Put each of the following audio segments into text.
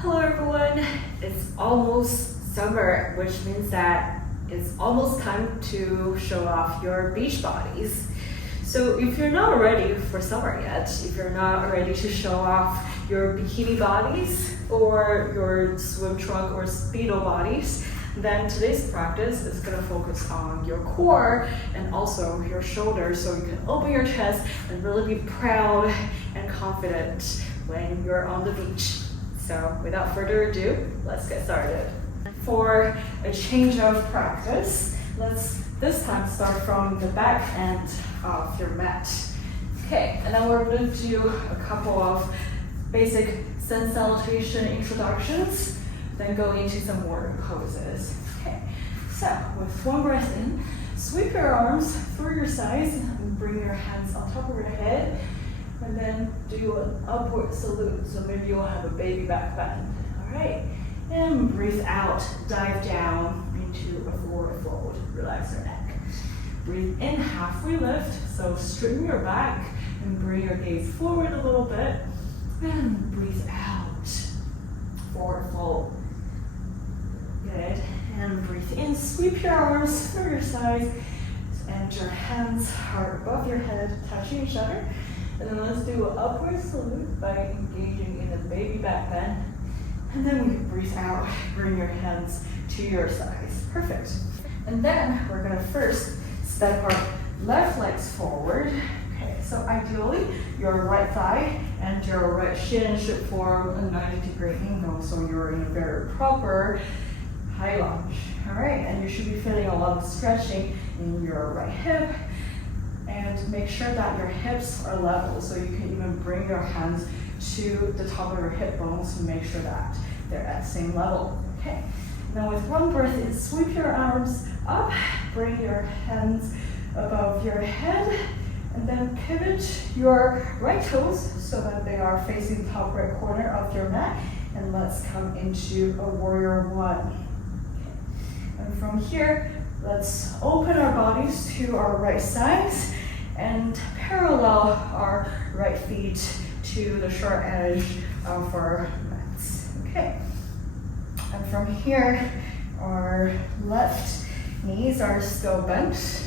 Hello everyone, it's almost summer, which means that it's almost time to show off your beach bodies. So if you're not ready for summer yet, if you're not ready to show off your bikini bodies or your swim trunk or Speedo bodies, then today's practice is going to focus on your core and also your shoulders, so you can open your chest and really be proud and confident when you're on the beach. So without further ado, let's get started. For a change of practice, let's this time start from the back end of your mat. Okay, and then we're going to do a couple of basic sun salutation introductions, then go into some more poses. Okay, so with one breath in, sweep your arms through your sides and bring your hands on top of your head. And then do an upward salute. So maybe you'll have a baby back bend. All right. And breathe out, dive down into a forward fold. Relax your neck. Breathe in, halfway lift. So straighten your back and bring your gaze forward a little bit. And breathe out, forward fold. Good. And breathe in, sweep your arms through your sides. And your hands are above your head, touching each other. And then let's do an upward salute by engaging in a baby back bend. And then we can breathe out, bring your hands to your sides. Perfect. And then we're gonna first step our left legs forward. Okay, so ideally, your right thigh and your right shin should form a 90-degree angle, so you're in a very proper high lunge. All right, and you should be feeling a lot of stretching in your right hip. And make sure that your hips are level, so you can even bring your hands to the top of your hip bones to make sure that they're at the same level. Okay. Now with one breath in, sweep your arms up, bring your hands above your head, and then pivot your right toes so that they are facing the top right corner of your mat. And let's come into a warrior one. Okay. And from here, let's open our bodies to our right sides and parallel our right feet to the short edge of our mats. Okay. And from here, our left knees are still bent,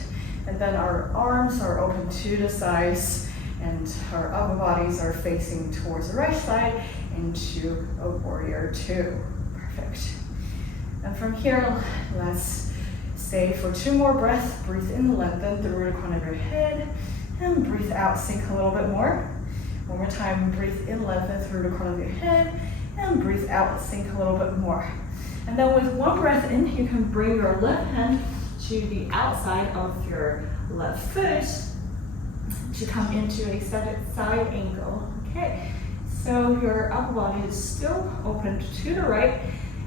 and then our arms are open to the sides, and our upper bodies are facing towards the right side into a warrior two. Perfect. And from here, let's stay for 2 more breaths. Breathe in, lengthen through the crown of your head, and breathe out, sink a little bit more. One more time, breathe in, lengthen through the crown of your head, and breathe out, sink a little bit more. And then with one breath in, you can bring your left hand to the outside of your left foot to come into a side angle. Okay, so your upper body is still open to the right,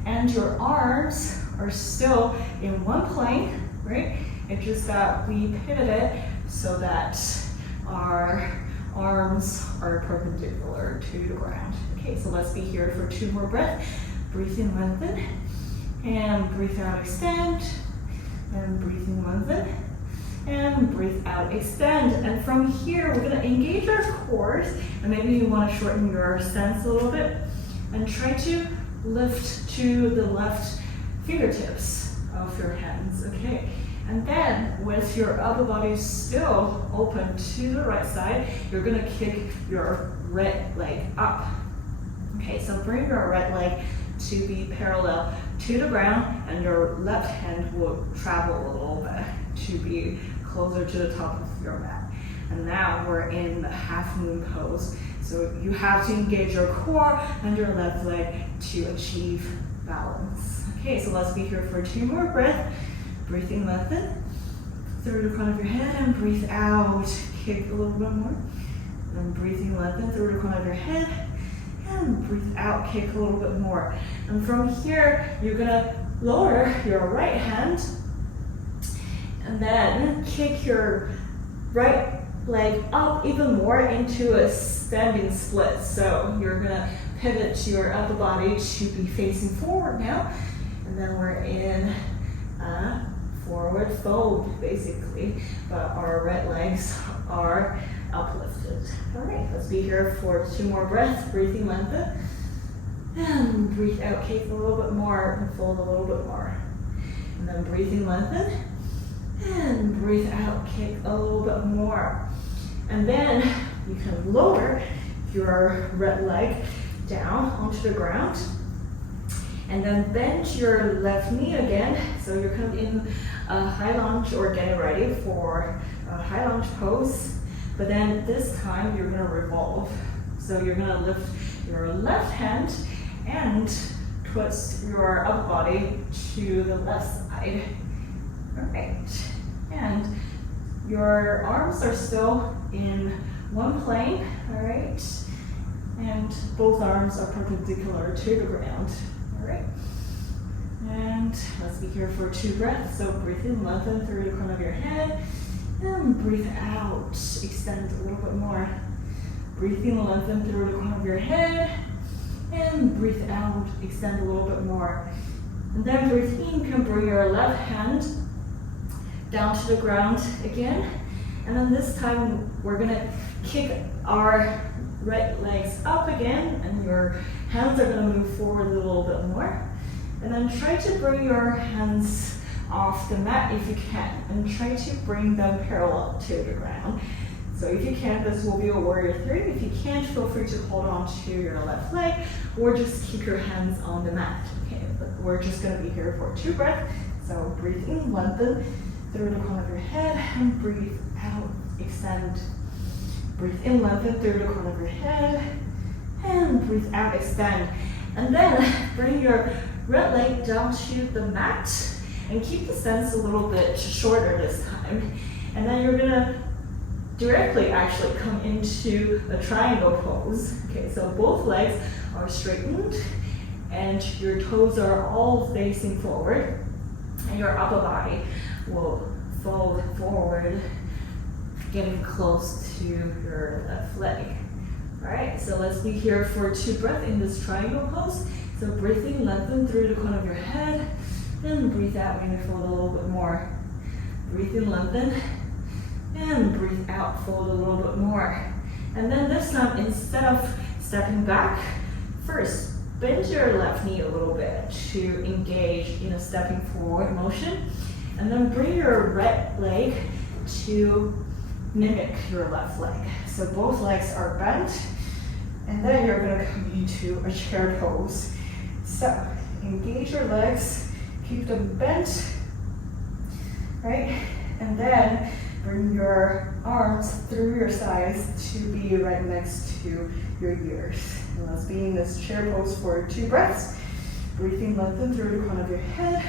and your arms are still in one plane, right? It's just that we pivoted so that our arms are perpendicular to the ground. Okay, so let's be here for 2 more breaths. Breathe in, lengthen, and breathe out, extend, and breathe in, lengthen, and breathe out, extend. And from here, we're gonna engage our cores, and maybe you wanna shorten your stance a little bit, and try to lift to the left fingertips of your hands, okay? And then with your upper body still open to the right side, you're gonna kick your right leg up. Okay, so bring your right leg to be parallel to the ground, and your left hand will travel a little bit to be closer to the top of your mat. And now we're in the half moon pose. So you have to engage your core and your left leg to achieve balance. Okay, so let's be here for 2 more breaths. Breathe in, lengthen through the crown of your head, and breathe out, kick a little bit more. And breathe in, lengthen through the crown of your head, and breathe out, kick a little bit more. And from here, you're gonna lower your right hand, and then kick your right leg up even more into a standing split. So you're gonna pivot your upper body to be facing forward now, and then we're in a forward fold basically, but our right legs are uplifted. All right, let's be here for 2 more breaths. Breathing, lengthen, and breathe out, kick a little bit more, and fold a little bit more. And then breathe in, lengthen, and breathe out, kick a little bit more. And then you can lower your right leg down onto the ground. And then bend your left knee again. So you're kind of in a high lunge or getting ready for a high lunge pose. But then this time you're gonna revolve. So you're gonna lift your left hand and twist your upper body to the left side. All right. And your arms are still in one plane, all right? And both arms are perpendicular to the ground, all right? And let's be here for 2 breaths. So breathe in, lengthen through the crown of your head, and breathe out, extend a little bit more. Breathe in, lengthen through the crown of your head, and breathe out, extend a little bit more. And then breathe in, you can bring your left hand down to the ground again. And then this time we're gonna kick our right legs up again, and your hands are gonna move forward a little bit more. And then try to bring your hands off the mat if you can, and try to bring them parallel to the ground. So if you can, this will be a warrior 3. If you can't, feel free to hold on to your left leg or just keep your hands on the mat. Okay, but we're just gonna be here for 2 breaths. So breathe in, lengthen through the crown of your head, and breathe out, extend. Breathe in, lengthen through the crown of your head, and breathe out, extend. And then bring your right leg down to the mat and keep the stance a little bit shorter this time. And then you're gonna directly actually come into a triangle pose. Okay, so both legs are straightened and your toes are all facing forward, and your upper body will fold forward, getting close to your left leg. All right, so let's be here for 2 breaths in this triangle pose. So breathe in, lengthen through the crown of your head, and breathe out, maybe fold a little bit more. Breathe in, lengthen, and breathe out, fold a little bit more. And then this time, instead of stepping back, first bend your left knee a little bit to engage in a stepping forward motion. And then bring your right leg to mimic your left leg. So both legs are bent, and then you're gonna come into a chair pose. So engage your legs, keep them bent, right? And then bring your arms through your sides to be right next to your ears. And let's be in this chair pose for 2 breaths. Breathe in, lengthen through the crown of your head,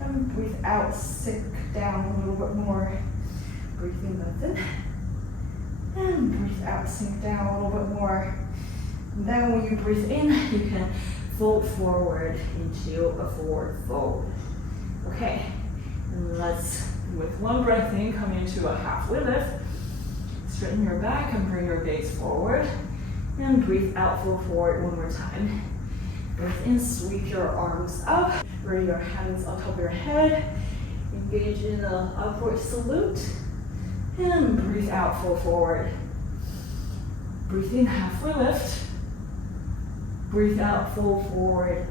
and breathe out, sink down a little bit more. Breathe in, lengthen, and breathe out, sink down a little bit more. And then when you breathe in, you can fold forward into a forward fold. Okay, and let's, with 1 breath in, come into a halfway lift. Straighten your back and bring your gaze forward. And breathe out, fold forward 1 more time. Breathe in, sweep your arms up. Bring your hands on top of your head. Engage in an upward salute. And breathe out, fold forward. Breathe in, halfway lift. Breathe out, fold forward.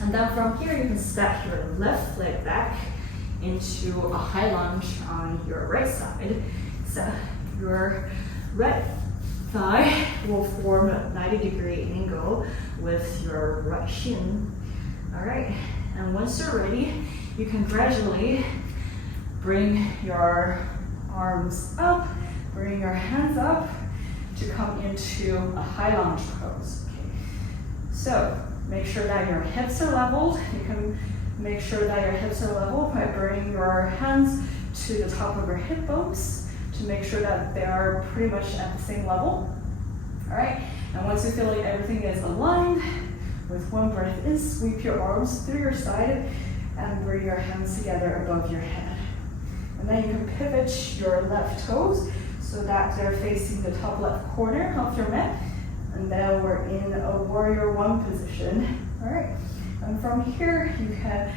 And then from here, you can step your left leg back into a high lunge on your right side. So your right thigh will form a 90-degree angle with your right shin. All right, and once you're ready, you can gradually bring your arms up, bring your hands up to come into a high lunge pose. Okay. So make sure that your hips are leveled. You can make sure that your hips are level by bringing your hands to the top of your hip bones to make sure that they are pretty much at the same level. All right, and once you feel like everything is aligned, with 1 breath in, sweep your arms through your side and bring your hands together above your head. And then you can pivot your left toes so that they're facing the top left corner of your mat. And then we're in a warrior 1 position. All right, and from here you can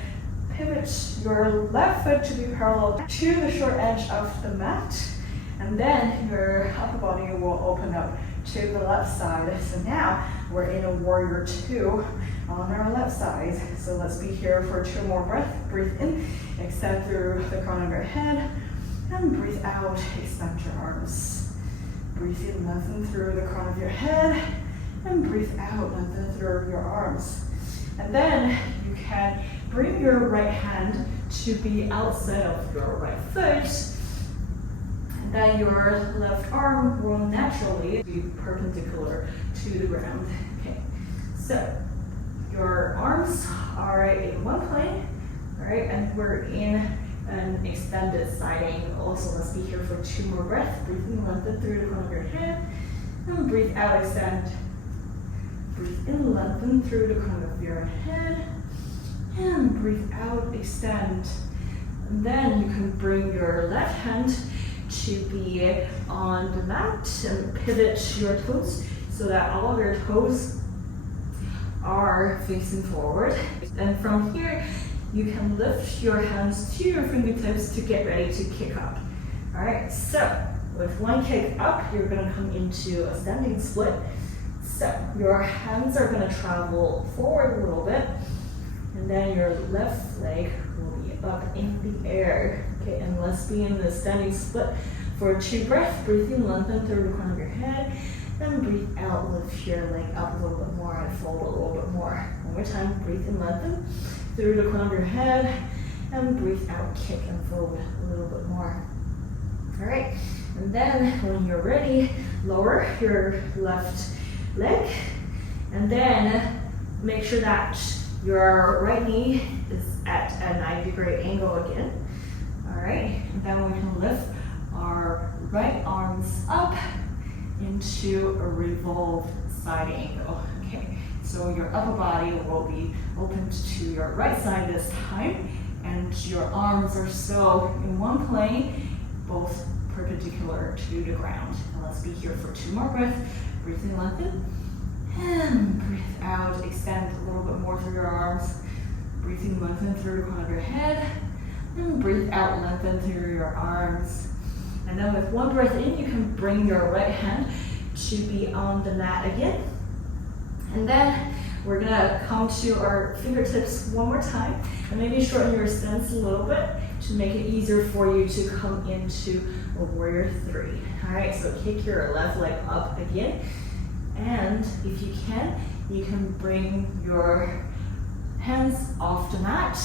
pivot your left foot to be parallel to the short edge of the mat. And then your upper body will open up to the left side. So now we're in a warrior two on our left side. So let's be here for 2 more breaths. Breathe in, extend through the crown of your head, and breathe out, extend your arms. Breathe in, lengthen through the crown of your head, and breathe out, lengthen through your arms. And then you can bring your right hand to be outside of your right foot. And then your left arm will naturally be perpendicular to the ground. Okay, so your arms are in one plane, all right, and we're in an extended side angle. So let's be here for 2 more breaths. Breathe in, lengthen through the crown of your head, and breathe out, extend. Breathe in, lengthen through the crown of your head, and breathe out, extend. And then you can bring your left hand to be on the mat and pivot your toes so that all of your toes are facing forward. And from here, you can lift your hands to your fingertips to get ready to kick up. All right, so with one kick up, you're gonna come into a standing split. So your hands are gonna travel forward a little bit, and then your left leg will be up in the air. Okay, and let's be in the standing split for 2 breaths. Breathe in, lengthen through the crown of your head, and breathe out, lift your leg up a little bit more and fold a little bit more. One more time, breathe in, lengthen through the crown of your head, and breathe out, kick and fold a little bit more. All right, and then when you're ready, lower your left leg, and then make sure that your right knee is at a 90-degree angle again. All right, and then we can lift our right arms up into a revolved side angle. Okay, so your upper body will be opened to your right side this time, and your arms are still in one plane, both perpendicular to the ground. And let's be here for 2 more breaths. Breathe in, lengthen, and breathe out, extend a little bit more through your arms. Breathe in, lengthen through the crown of your head, and breathe out, lengthen through your arms. And then with 1 breath in, you can bring your right hand to be on the mat again. And then we're gonna come to our fingertips 1 more time, and maybe shorten your stance a little bit to make it easier for you to come into a warrior 3. All right, so kick your left leg up again. And if you can bring your hands off the mat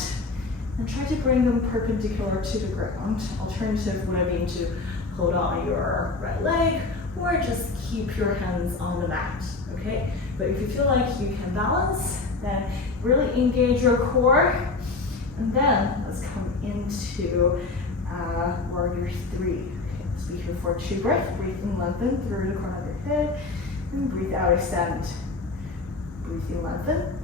and try to bring them perpendicular to the ground. Alternative would have been to hold on your right leg or just keep your hands on the mat, okay? But if you feel like you can balance, then really engage your core. And then let's come into warrior 3. Okay, let's be here for 2 breaths. Breathe in, lengthen through the crown of your head, and breathe out, extend. Breathe in, lengthen,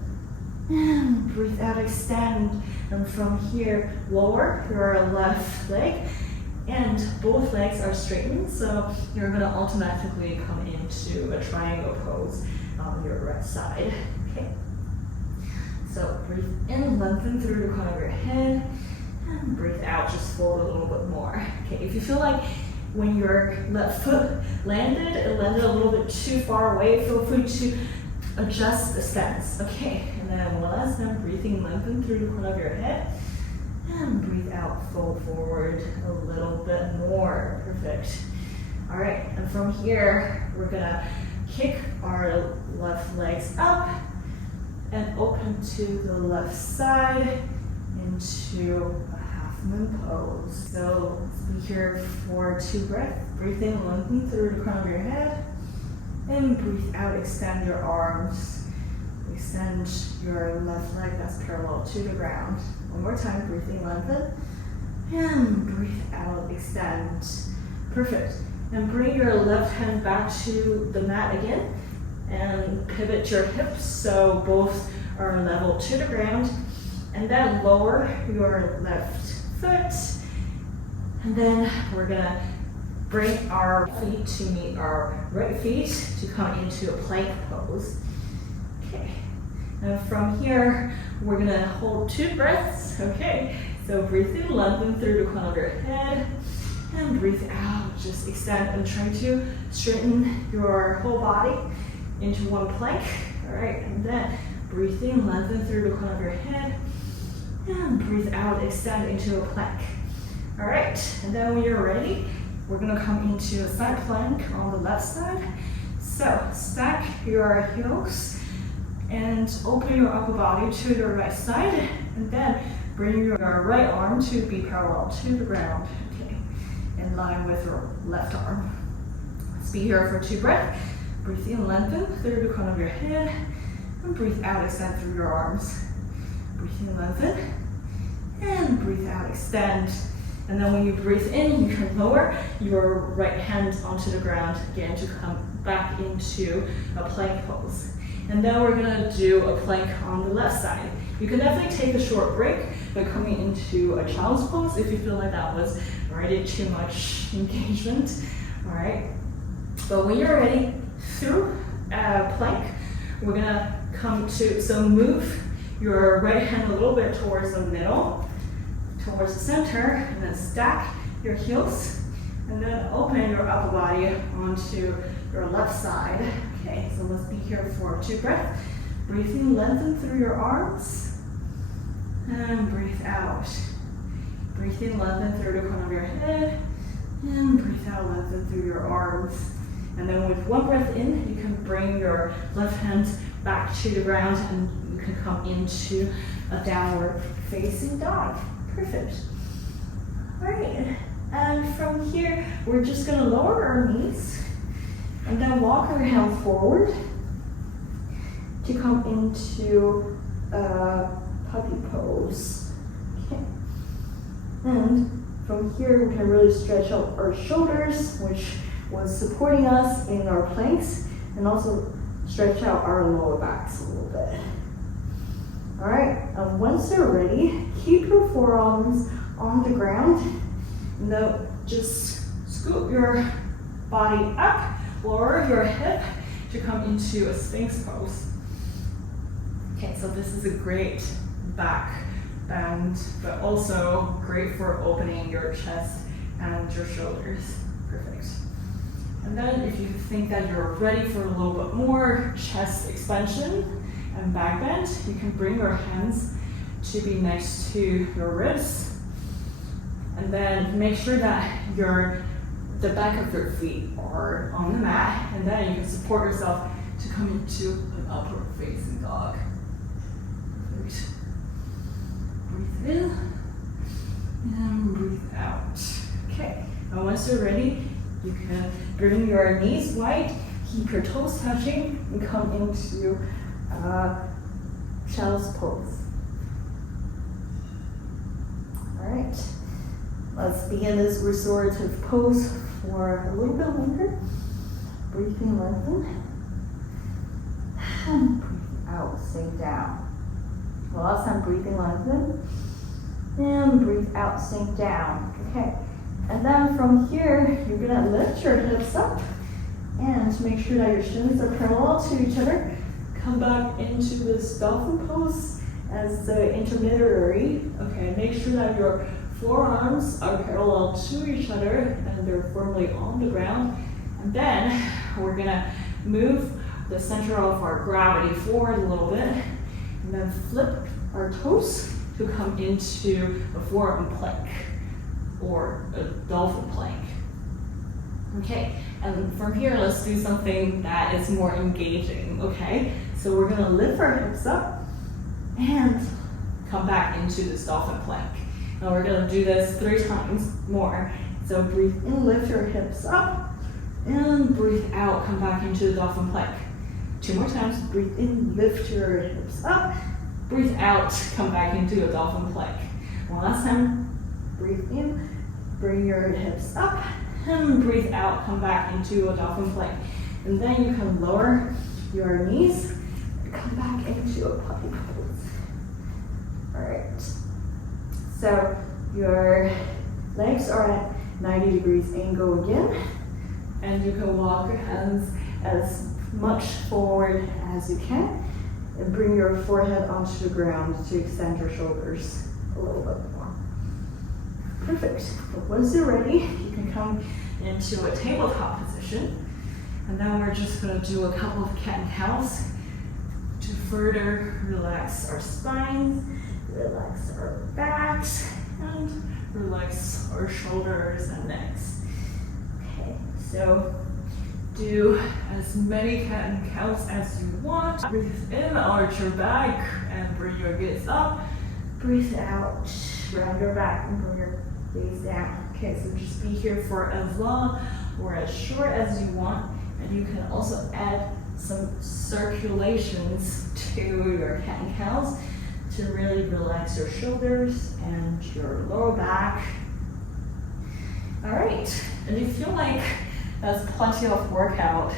and breathe out, extend. And from here, lower your left leg, and both legs are straightened, so you're gonna automatically come into a triangle pose on your right side, okay? So breathe in, lengthen through the crown of your head, and breathe out, just fold a little bit more. Okay, if you feel like when your left foot landed, it landed a little bit too far away, feel free to adjust the stance, okay? And then one last time, breathing, lengthen through the crown of your head, and breathe out, fold forward a little bit more, perfect. All right, and from here, we're gonna kick our left legs up and open to the left side into a half moon pose. So let's be here for 2 breaths. Breathe in, lengthen through the crown of your head, and breathe out, extend your arms. Extend your left leg that's parallel to the ground. One more time, breathe in, lengthen, and breathe out, extend. Perfect. And bring your left hand back to the mat again, and pivot your hips so both are level to the ground. And then lower your left foot. And then we're gonna bring our feet to meet our right feet to come into a plank pose. Okay, and from here, we're gonna hold 2 breaths, okay? So breathe in, lengthen through the crown of your head, And breathe out, just extend and try to straighten your whole body into one plank. All right, and then breathe in, lengthen through the crown of your head. And breathe out, extend into a plank. All right, and then when you're ready, we're gonna come into a side plank on the left side. So stack your heels and open your upper body to the right side, and then bring your right arm to be parallel to the ground, okay, in line with your left arm. Let's be here for 2 breaths. Breathe in, lengthen through the crown of your head, and breathe out, extend through your arms. Breathe in, lengthen, and breathe out, extend. And then when you breathe in, you can lower your right hand onto the ground again to come back into a plank pose. And then we're gonna do a plank on the left side. You can definitely take a short break by coming into a child's pose if you feel like that was already too much engagement, all right? But when you're ready, through plank, we're gonna come to, so move your right hand a little bit towards the middle, towards the center, and then stack your heels, and then open your upper body onto your left side. Okay, so let's be here for 2 breaths. Breathe in, lengthen through your arms, and breathe out. Breathe in, lengthen through the crown of your head, and breathe out, lengthen through your arms. And then with 1 breath in, you can bring your left hand back to the ground, and you can come into a downward facing dog. Perfect. All right, and from here, we're just gonna lower our knees and then walk our hands forward to come into a puppy pose. Okay. And from here, we can really stretch out our shoulders, which was supporting us in our planks, and also stretch out our lower backs a little bit. All right, and once you're ready, keep your forearms on the ground. Now just scoop your body up, lower your hip to come into a Sphinx pose. Okay, so this is a great back bend, but also great for opening your chest and your shoulders. Perfect. And then if you think that you're ready for a little bit more chest expansion and back bend, you can bring your hands to be next to your ribs. And then make sure that the back of your feet are on the mat, and then you can support yourself to come into an upward facing dog. Perfect. Breathe in and breathe out. Okay, and once you're ready, you can bring your knees wide, keep your toes touching, and come into child's pose. All right, let's be in this restorative pose for a little bit longer. Breathe in, lengthen, and breathe out, sink down. Last time, breathe in, lengthen, and breathe out, sink down. Okay, and then from here, you're gonna lift your hips up and make sure that your shins are parallel to each other. Come back into this dolphin pose as the intermediary. Okay, make sure that your forearms are parallel to each other and they're firmly on the ground. And then we're gonna move the center of our gravity forward a little bit, and then flip our toes to come into a forearm plank or a dolphin plank. Okay, and from here, let's do something that is more engaging, okay? So we're gonna lift our hips up and come back into this dolphin plank. Now we're gonna do this 3 times more. So breathe in, lift your hips up, and breathe out, come back into the dolphin plank. 2 more times, breathe in, lift your hips up, breathe out, come back into a dolphin plank. One last time, breathe in, bring your hips up, and breathe out, come back into a dolphin plank. And then you can lower your knees, come back into a puppy pose. All right. So your legs are at 90 degrees angle again, and you can walk your hands as much forward as you can, and bring your forehead onto the ground to extend your shoulders a little bit more. Perfect. But once you're ready, you can come into a tabletop position. And then we're just gonna do a couple of cat and cows to further relax our spines, relax our backs, and relax our shoulders and necks. Okay, so do as many cat and cows as you want. Breathe in, arch your back, and bring your gaze up. Breathe out, round your back, and bring your gaze down. Okay, so just be here for as long or as short as you want. And you can also add some circulations to your cat and cows to really relax your shoulders and your lower back. All right, and you feel like that's plenty of workout.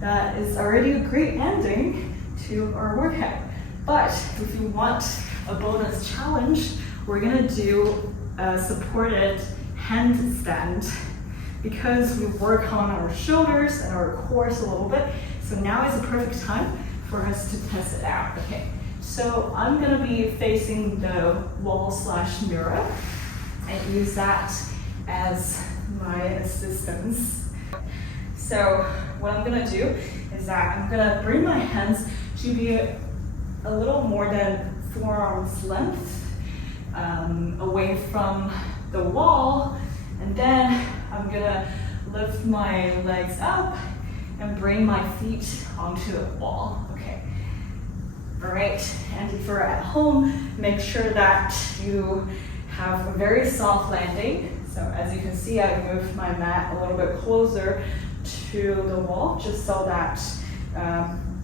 That is already a great ending to our workout. But if you want a bonus challenge, we're gonna do a supported handstand because we work on our shoulders and our cores a little bit. So now is the perfect time for us to test it out. Okay, so I'm gonna be facing the wall/mirror and use that as my assistance. So what I'm gonna do is that I'm gonna bring my hands to be a little more than forearms length away from the wall, and then I'm gonna lift my legs up and bring my feet onto the wall. Okay. All right, and if you're at home, make sure that you have a very soft landing. So as you can see, I moved my mat a little bit closer to the wall just so that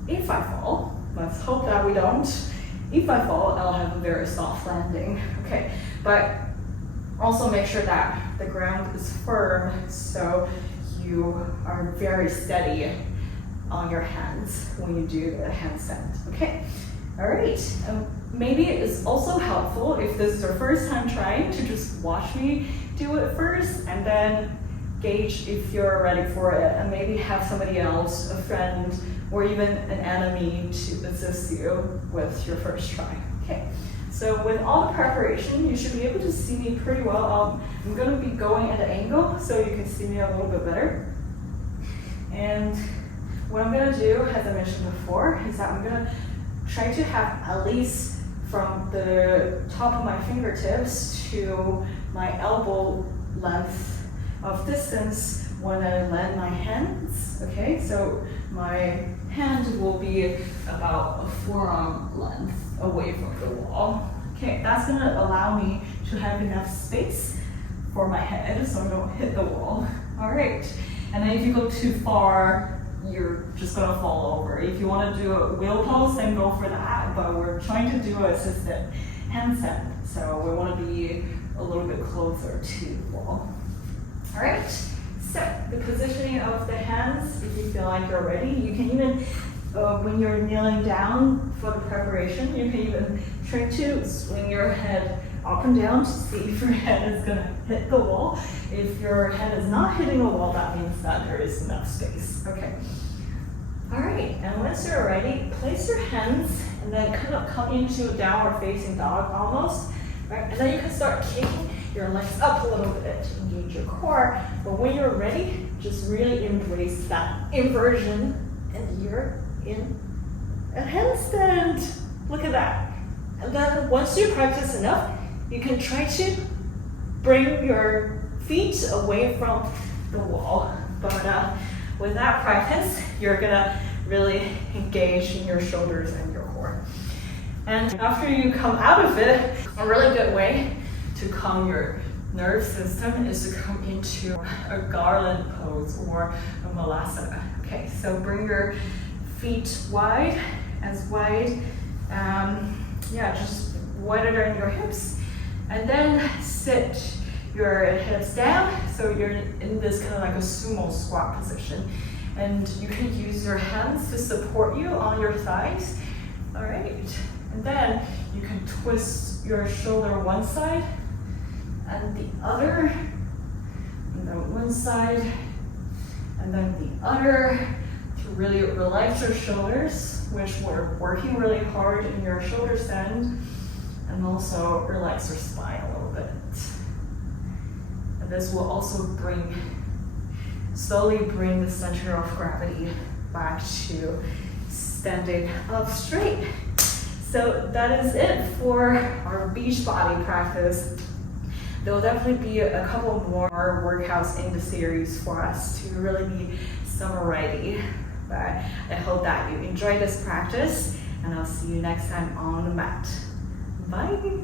if I fall, let's hope that we don't, if I fall, I'll have a very soft landing. Okay, but also make sure that the ground is firm so you are very steady on your hands when you do the handstand. Okay, all right. Maybe it's also helpful if this is your first time trying to just watch me do it first and then gauge if you're ready for it, and maybe have somebody else, a friend, or even an enemy to assist you with your first try. Okay. So with all the preparation, you should be able to see me pretty well. I'm gonna be going at an angle so you can see me a little bit better. And what I'm gonna do, as I mentioned before, is that I'm gonna try to have at least from the top of my fingertips to my elbow length of distance when I land my hands. Okay, so my hand will be about a forearm length away from the wall. Okay, that's gonna allow me to have enough space for my head so I don't hit the wall. All right, and then if you go too far, you're just gonna fall over. If you wanna do a wheel pose, then go for that, but we're trying to do an assisted handstand, so we wanna be a little bit closer to the wall. All right, so the positioning of the hands, if you feel like you're ready, you can even, when you're kneeling down for the preparation, you can even try to swing your head up and down to see if your head is gonna hit the wall. If your head is not hitting the wall, that means that there is enough space. Okay. All right, and once you're ready, place your hands and then kind of come into a downward facing dog almost, right? And then you can start kicking your legs up a little bit to engage your core. But when you're ready, just really embrace that inversion and you're in a handstand. Look at that. And then once you practice enough, you can try to bring your feet away from the wall. But with that practice, you're gonna really engage in your shoulders and your core. And after you come out of it, a really good way to calm your nerve system is to come into a garland pose or a malasana. Okay, so bring your feet wide, as wide, just wider than your hips, and then sit your hips down so you're in this kind of like a sumo squat position. And you can use your hands to support you on your thighs. All right, and then you can twist your shoulder one side and the other, and then one side and then the other, to really relax your shoulders, which we're working really hard in your shoulder stand, and also relax your spine a little bit. this will also slowly bring the center of gravity back to standing up straight. So that is it for our beach body practice. There will definitely be a couple more workouts in the series for us to really be summer ready. But I hope that you enjoy this practice, and I'll see you next time on the mat. Bye.